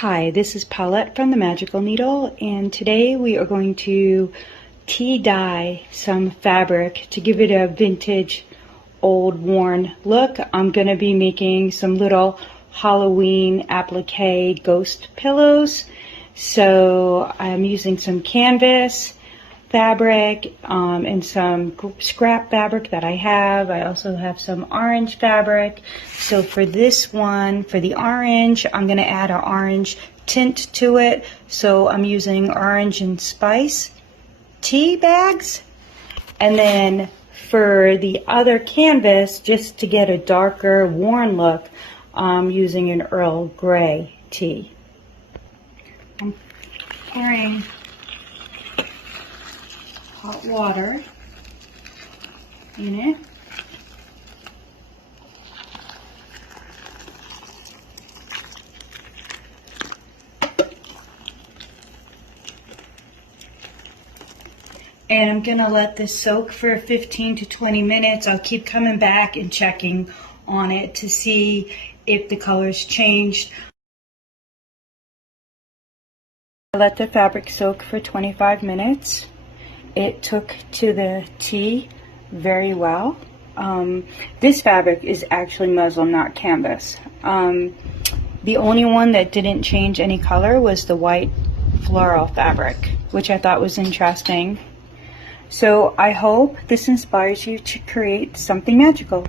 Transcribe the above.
Hi, this is Paulette from the Magical Needle, and today we are going to tea dye some fabric to give it a vintage, old, worn look. I'm going to be making some little Halloween applique ghost pillows. So I'm using some canvas fabric and some scrap fabric that I have. I also have some orange fabric. So for this one, for the orange, I'm going to add an orange tint to it. So I'm using orange and spice tea bags. And then for the other canvas, just to get a darker, worn look, I'm using an Earl Gray Tea. I'm pouring hot water in it. And I'm going to let this soak for 15 to 20 minutes. I'll keep coming back and checking on it to see if the color's changed. I let the fabric soak for 25 minutes. It took to the tea very well. This fabric is actually muslin, not canvas. The only one that didn't change any color was the white floral fabric, which I thought was interesting. So I hope this inspires you to create something magical.